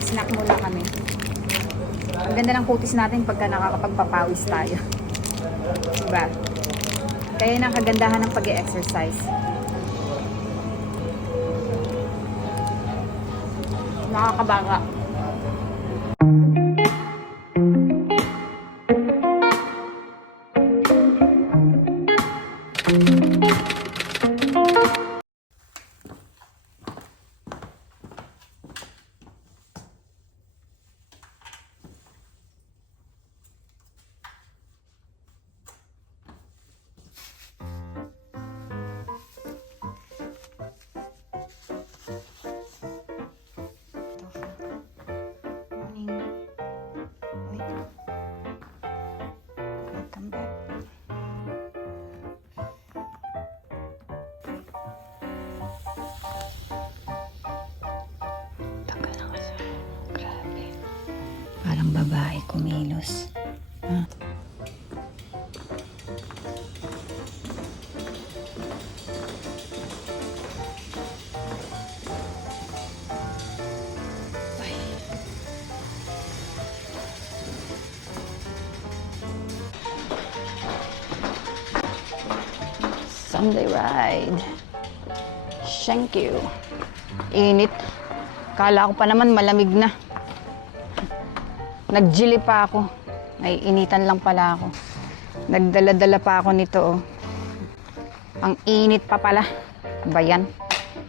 Mag-snack muna kami. Ang ganda ng kutis natin pagka nakakapagpapawis tayo. Diba? Kaya yun ang kagandahan ng pag-e-exercise. Nakakabaga. Parang babae kumilos. Huh? Ay. Sunday ride. Thank you. Init. Kala ko pa naman malamig na. Nagjili pa ako. Ay, initan lang pala ako. Nagdala-dala pa ako nito, oh. Ang init pa pala. Ba yan?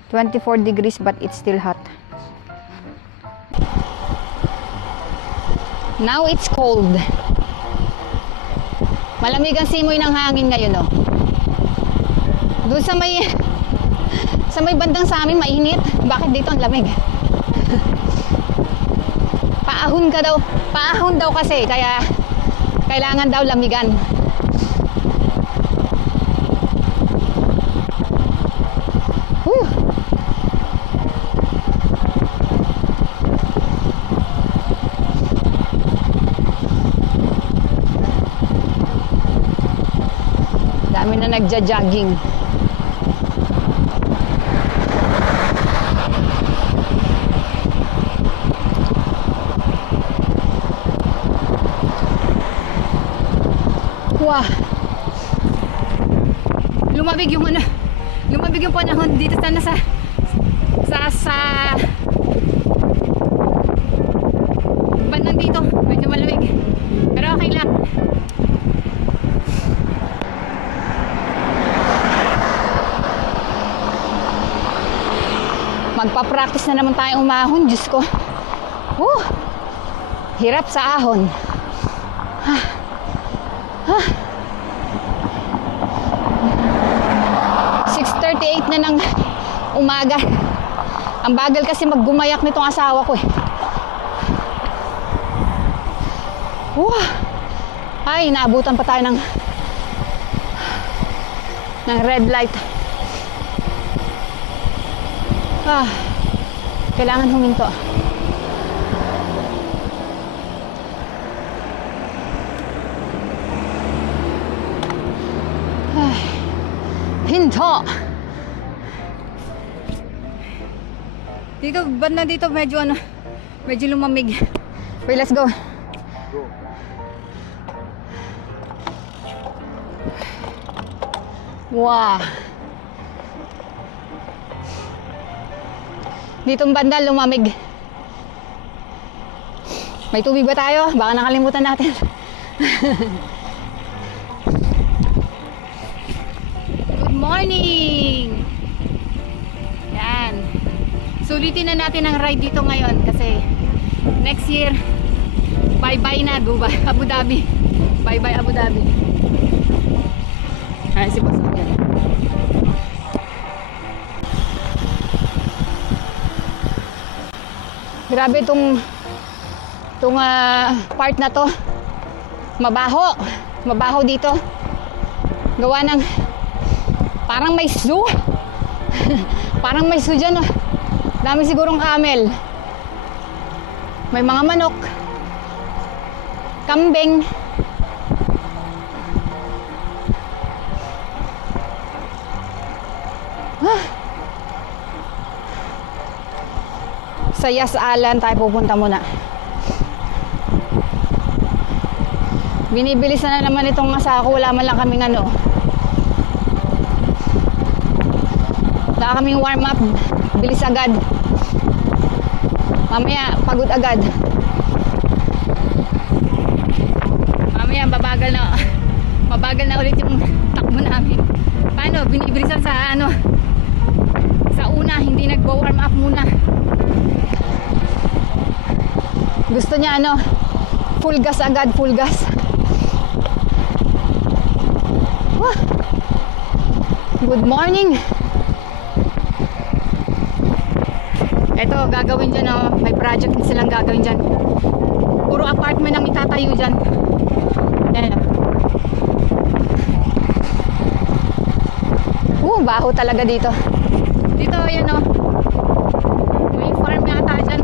24 degrees but it's still hot. Now it's cold. Malamig ang simoy ng hangin ngayon, oh. Doon sa may bandang sa amin, mainit. Bakit dito ang lamig? Paahon daw kasi, kaya kailangan daw lamigan. Whew. Dami na nagja-jogging. Wow. Lumabig yung panahon dito sana sa bandang dito. Medyo malamig. Pero okay lang. Magpa-practice na naman tayong umahon. Diyos ko. Hirap sa ahon. 6:38 na ng umaga. Ang bagal kasi maggumayak nitong asawa ko, eh. Ay, naabutan pa tayo ng red light. Kailangan huminto. Hinto. Dito, banda dito medyo lumamig. Okay, let's go. Wow. Ditong banda lumamig. May tubig ba tayo? Baka nakalimutan natin. Morning! Yan. Sulitin na natin ang ride dito ngayon kasi next year bye-bye na Dubai, Abu Dhabi. Bye-bye Abu Dhabi. Ay, si Boss yan. Grabe itong part na to. Mabaho dito. Gawa ng parang may zoo. Parang may zoo dyan, oh. Dami sigurong camel. May mga manok. Kambing. Sa Yas Alan tayo pupunta muna. Binibilis na naman itong asa ko. Wala man lang kaming ano. Wala kaming warm up. Bilis agad. Mamaya pagod agad. Mamaya mabagal na ulit yung takbo namin. Paano? Binibilisan sa ano, sa una, hindi nagbo-warm up muna. Gusto niya ano, full gas agad, full gas. Wah. Good morning. Ito, gagawin dyan, oh. May project silang gagawin dyan. Puro apartment ang itatayo dyan. Ayan, baho talaga dito. Dito, ayan, oh. May farm yata dyan.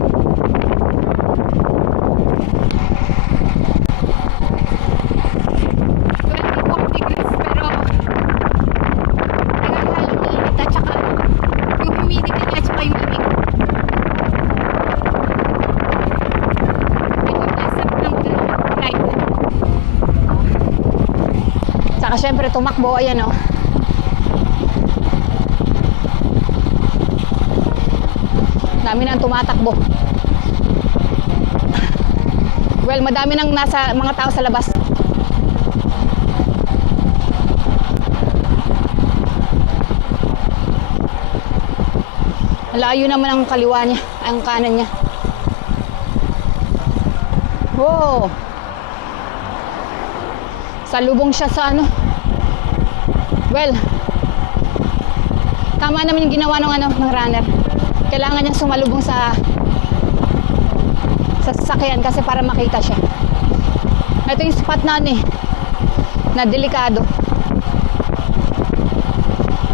Saka syempre tumakbo, ayan oh. Dami nang tumatakbo. Well, madami nang nasa mga tao sa labas. Layo naman ang kaliwa niya, ang kanan niya. Wow. Salubong siya sa ano. Well, tama naman yung ginawa ng runner. Kailangan niya sumalubong sa sasakyan kasi para makita siya. Ito yung spot na ano eh, na delikado.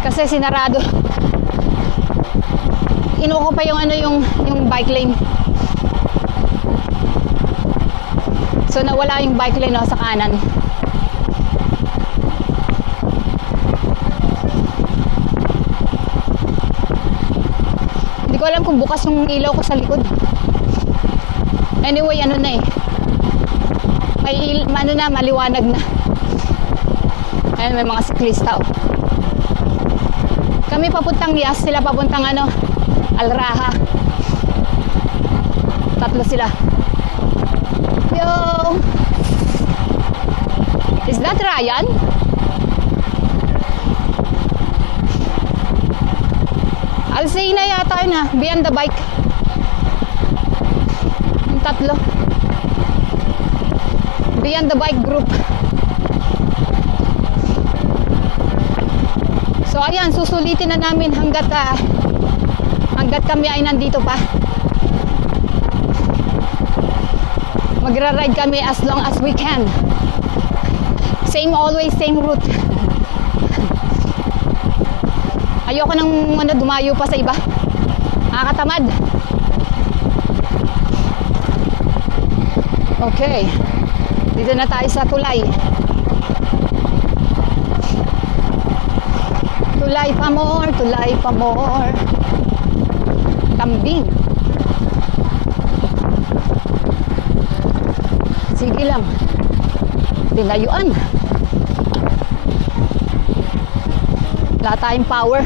Kasi sinarado. Inuko pa yung ano yung bike lane. So nawala yung bike lane sa kanan. Hindi ko alam kung bukas yung ilaw ko sa likod. Anyway, ano na eh. May ano na, maliwanag na. Ayun, may mga siklista oh. Kami papuntang Yas, sila papuntang ano, Alraha. Tatlo sila. Yo! Is that Ryan? Alcina yata yun ha, beyond the bike. Yung tatlo. Beyond the bike group. So ayan, susulitin na namin hanggat kami ay nandito pa. Magra-ride kami as long as we can. Same always, same route. Ayoko nang dumayo pa sa iba. Nakakatamad. Okay. Dito na tayo sa tulay. Tulay pa more, tulay pa more. Kambing. Sige lang. Tinayuan. Wala tayong power.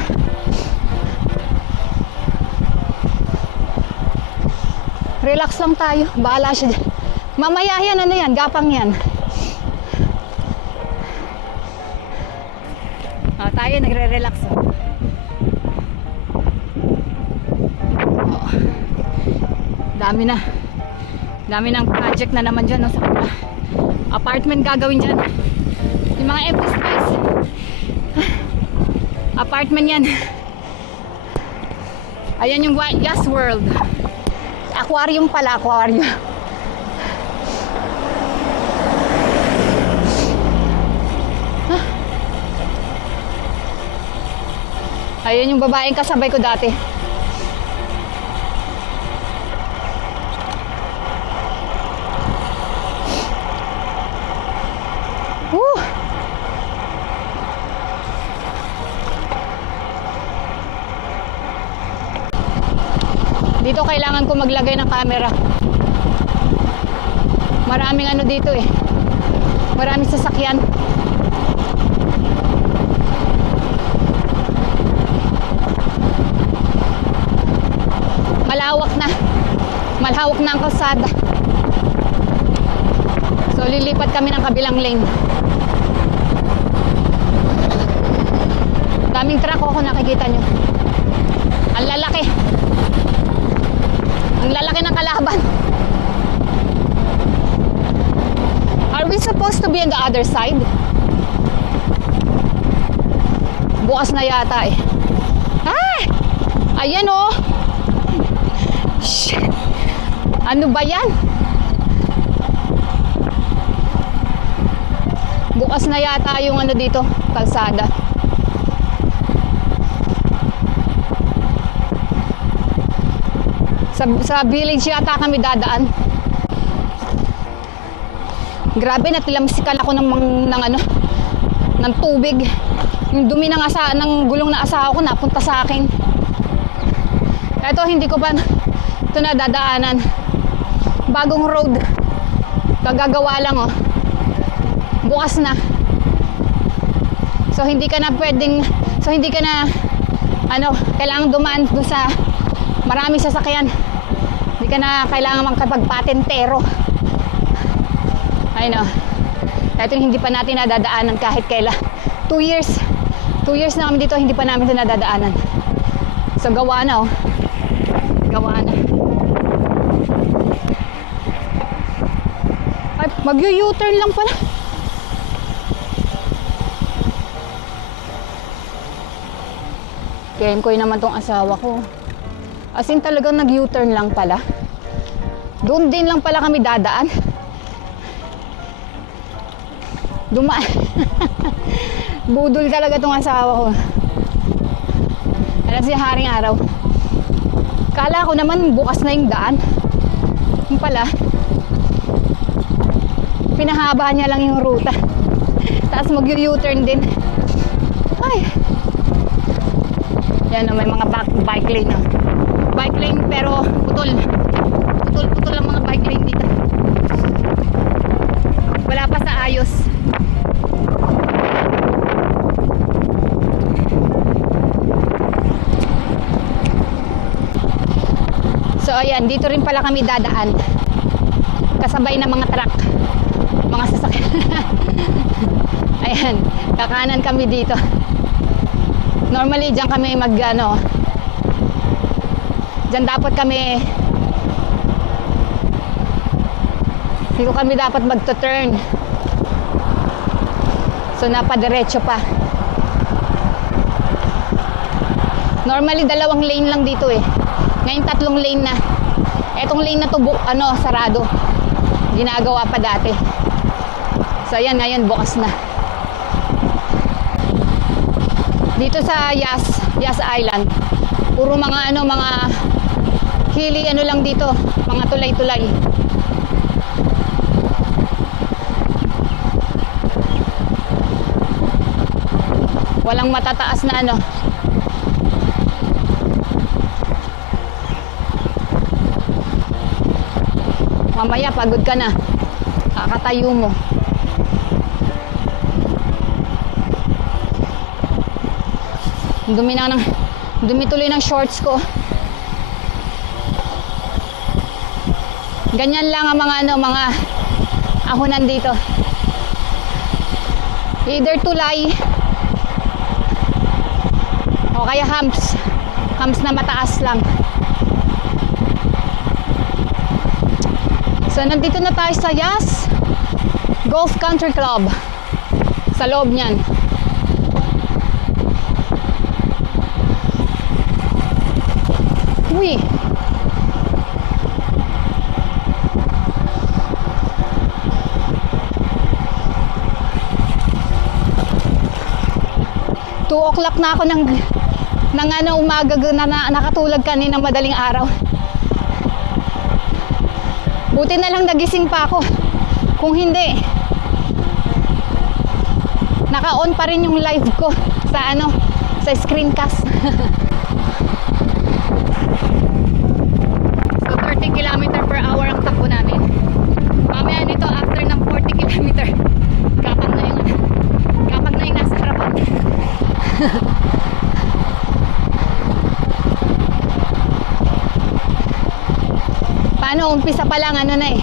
Relax lang tayo. Bahala siya dyan. Mamaya yan, ano yan? Gapang yan. Tayo nagre-relax. Dami na. Dami ng project na naman dyan. Sa apartment gagawin dyan. Yung mga empty space. Apartment yan. Ayan yung Yas World. Aquarium pala, aquarium. Ayan yung babaeng kasabay ko dati. Woo! Dito kailangan ko maglagay ng camera. Maraming ano dito eh. Maraming sasakyan. Malawak na. Malawak na ang kalsada. So lilipat kami ng kabilang lane. Daming truck ako, nakikita nyo. Ang lalaki. Ang lalaki ng kalaban. Are we supposed to be on the other side? Bukas na yata eh. Ah! Ayan oh. Shit. Ano ba yan? Bukas na yata yung ano dito, kalsada. Sa village yata kami dadaan. Grabe, natilamsikan ako ng tubig. Yung dumi ng gulong na asawa ko napunta sa akin. Ito, hindi ko pa ito na dadaanan. Bagong road. Kagagawa lang oh. Bukas na. So hindi ka na kailangan dumaan doon sa maraming sasakyan. Hindi ka na kailangan makapagpatentero. I know. Ito hindi pa natin nadadaanan kahit kaila. 2 years. 2 years na kami dito, hindi pa namin ito nadadaanan. So gawa na oh. Gawa na. Ay, mag-U-turn lang pala. Kaya ko naman tong asawa ko. As in talagang nag-U-turn lang pala. Doon din lang pala kami dadaan. Budol talaga tong asawa ko. Alam siya haring araw. Kala ko naman bukas na yung daan. Yung pala, pinahaba niya lang yung ruta. Tapos mag-U-turn din. Ay. Yan o, may mga bike lane o. Bike lane pero putol. Putol ang mga bike lane dito. Wala pa sa ayos. So ayan, dito rin pala kami dadaan. Kasabay ng mga truck. Mga sasakyan. Ayan, kakanan kami dito. Normally diyan kami diyan dapat kami, dito kami dapat magto-turn. So napadiretso pa. Normally 2 lane lang dito eh. Ngayon 3 lane na. Etong lane na to sarado. Ginagawa pa dati. So ayan, ngayon bukas na. Dito sa Yas Island, puro mga hilly lang dito, mga tulay-tulay. Walang matataas na Mamaya pagod ka na. Kakatayo mo. Dumi tuloy ng shorts ko. Ganyan lang ang mga ahonan dito. Either tulay o kaya humps. Humps na mataas lang. So nandito na tayo sa Yas Golf Country Club. Sa loob niyan. Uy! Two o'clock na ako ng umaga na nakatulog kanina madaling araw. Buti na lang nagising pa ako. Kung hindi, naka-on pa rin yung live ko sa screencast. So kilometer. Kapag na yung nasa harapan. Paano, umpisa pa lang, ano na eh.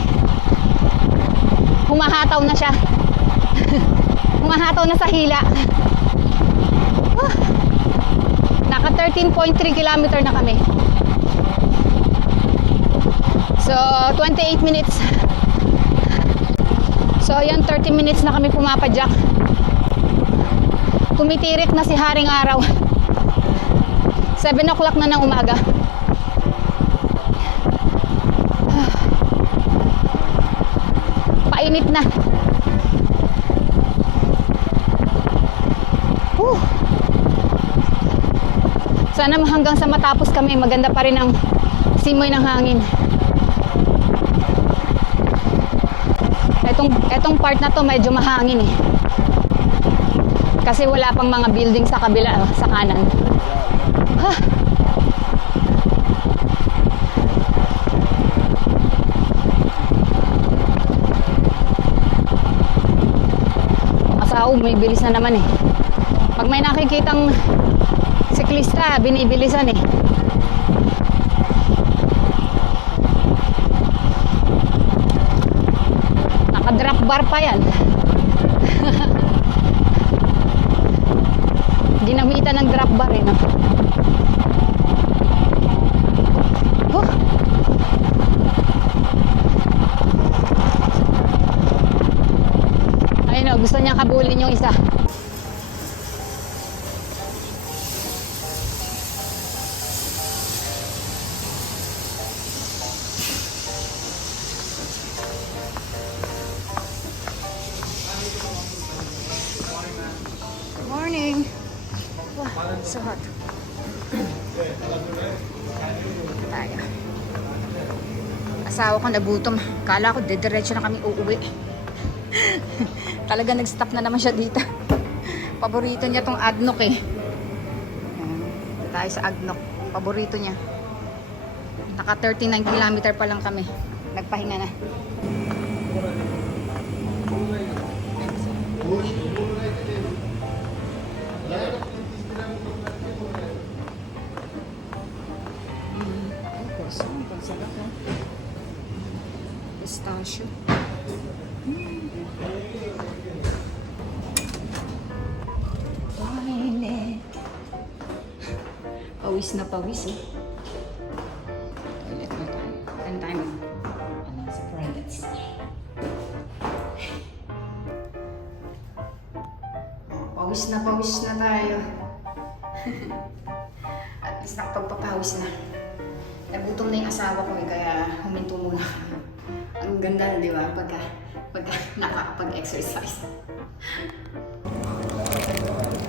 Humahataw na siya. Humahataw na sa hila. Naka 13.3 kilometer na kami. So, 28 minutes. So, yan, 30 minutes na kami pumapadyak. Tumitirik na si Haring Araw. 7 o'clock na ng umaga. Painit na. Sana hanggang sa matapos kami, maganda pa rin ang simoy ng hangin. Etong part na to medyo mahangin eh. Kasi wala pang mga building sa kabila, sa kanan. Asaw, may bilis na naman eh. Pag may nakikitang siklista, binibilisan eh. Naka-drop bar pa yan. Ginamitan ng drop bar eh, no? Ayun o, gusto niya kabulin yung isa. Morning. Wow, so hot. Tayo. Asawa ko nagutom. Kala ko dediretso na kami uuwi. Talaga nag-stop na naman siya dito. Paborito niya tong Agnok eh. Dito tayo sa Agnok. Paborito niya. Naka 39 kilometer pa lang kami. Nagpahinga na. Sarap no? Pistachio. Toilet. Pawis na pawis eh. Toilet na tayo. Ano tayo sa toilets. Pawis na tayo. At least nakapagpapawis na. Nagutom na yung asawa ko eh, kaya huminto muna. Ang ganda na, di ba? Pagka nakakapag-exercise.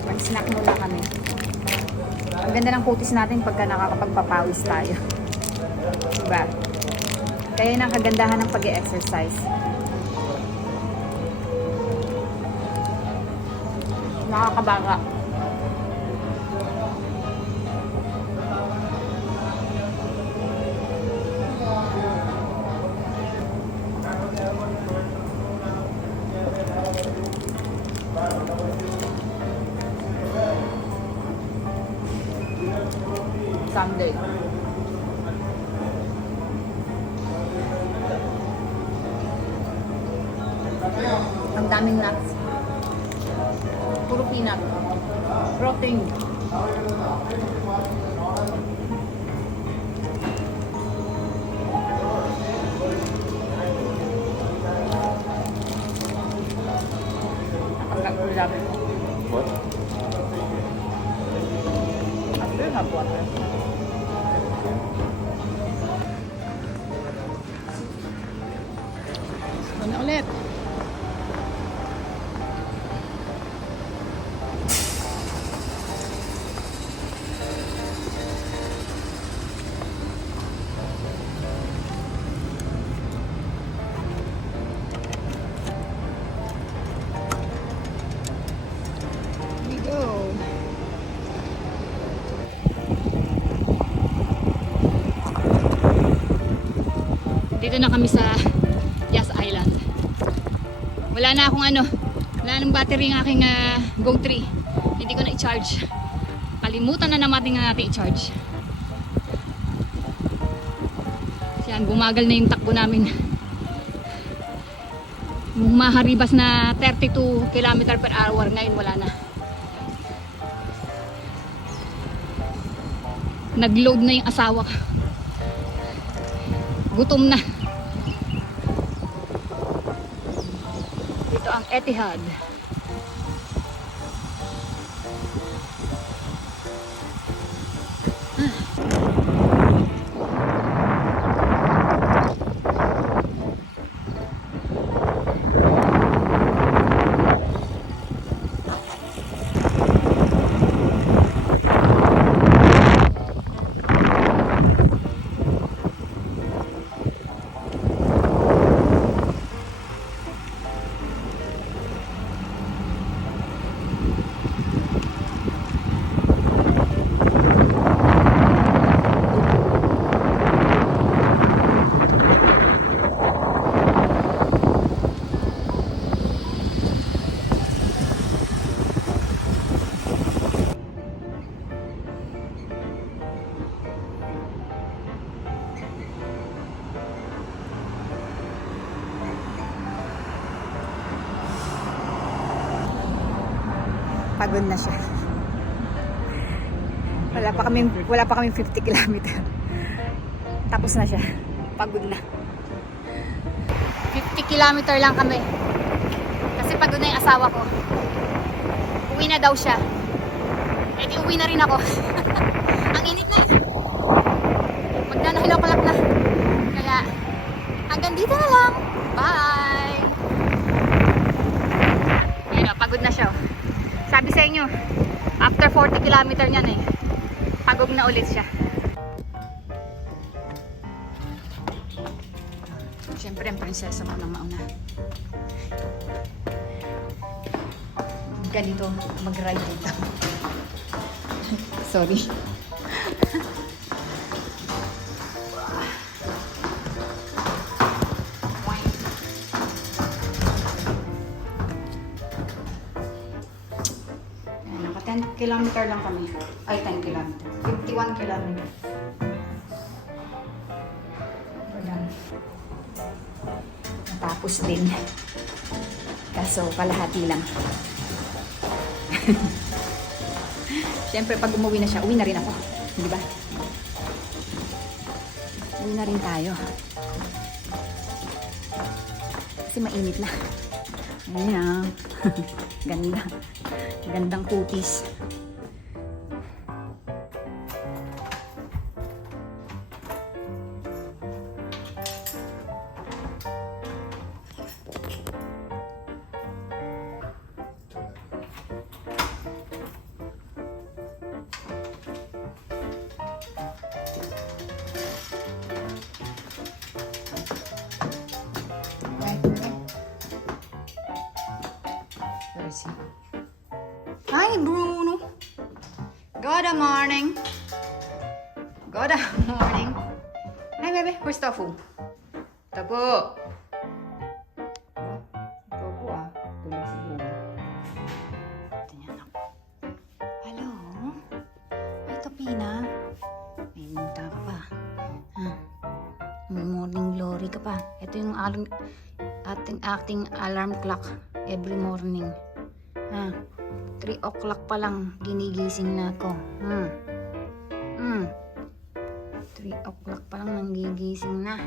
Mag-snack muna kami. Ang ganda ng kutis natin pagka nakakapagpapawis tayo. Diba? Kaya yun ang kagandahan ng pag-exercise. Nakakabaga. Sunday. Ang daming nuts. Puro peanut. Protein. What? I still have water. Ano ulit? Dito na kami sa Yas Island. Wala na akong ano, wala nang battery ng aking Go 3. Hindi ko na i-charge. Kalimutan na natin i-charge. Yan, bumagal na yung takbo namin. Maharibas na 32 km per hour. Ngayon wala na. Nag-load na yung asawa ko. Gutom na. Dito ang Etihad. Pagod na siya. Wala pa kaming 50 km. Tapos na siya. Pagod na. 50 km lang kami. Kasi pagod na yung asawa ko. Uwi na daw siya. Eh di uwi na rin ako. Ang init na eh. Magdanahilaw-kalap na. Kaya hanggang dito na lang. Bye! Ayun o, pagod na siya. Sabi sa inyo, after 40 km niyan eh, pagod na ulit siya. Siyempre, ang prinsesa mo nang mauna. Ganito, mag-ride dito. Sorry. Naka 10 kilometer lang kami. Ay, 10 kilometer. 51 kilometer. Ayan. Natapos din. Kaso, kalahati lang. Siyempre, pag umuwi na siya, uwi na rin ako. Di ba? Uwi na rin tayo. Kasi mainit na. Ayan. Ganda. Gandang kutis. Hi, Bruno. Good morning. Good morning. Hi, baby. Where's Tofu? Tofu. Tofu ah. Tulog si Bruno. Ito niya na. Hello? Ay, Topina. May munta ka pa. Ha? May morning glory ka pa. Ito yung ating alarm clock every morning. Ha? 3 o'clock pa lang ginigising na ako. 3 o'clock pa lang nanggigising na.